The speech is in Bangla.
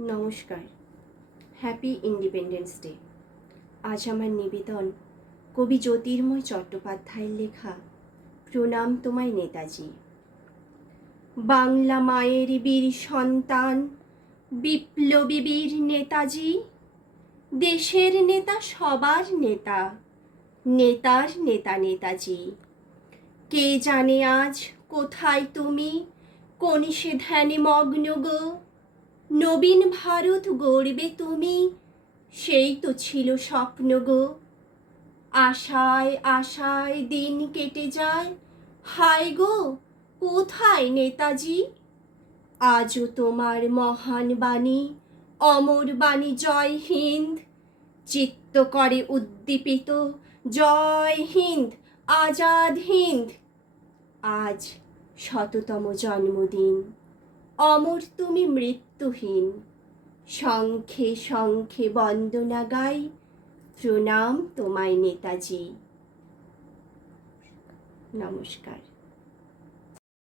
নমস্কার। Happy independence day. আজ আমার নিবেদন কবি জ্যোতির্ময় চট্টোপাধ্যায়ের লেখা প্রণাম তোমায় নেতাজি। বাংলা মায়ের বীর সন্তান, বিপ্লবী বীর নেতাজি, দেশের নেতা সবার নেতা, নেতার নেতা নেতাজি। কে জানে আজ কোথায় তুমি, কোন সে ধ্যানে মগ্ন গো। নবীন ভারত গড়বে তুমি, সেই তো ছিল স্বপ্ন গো। আশায় আশায় দিন কেটে যায়, হায় গো কোথায় নেতাজি। আজও তোমার মহান বাণী, অমর বাণী জয় হিন্দ, চিত্ত করে উদ্দীপিত জয় হিন্দ, আজাদ হিন্দ। আজ ১০০তম জন্মদিন, অমর তুমি মৃত্যুহীন। শঙ্খে শঙ্খে বন্দনা গাই, প্রণাম তোমায় নেতাজি। নমস্কার।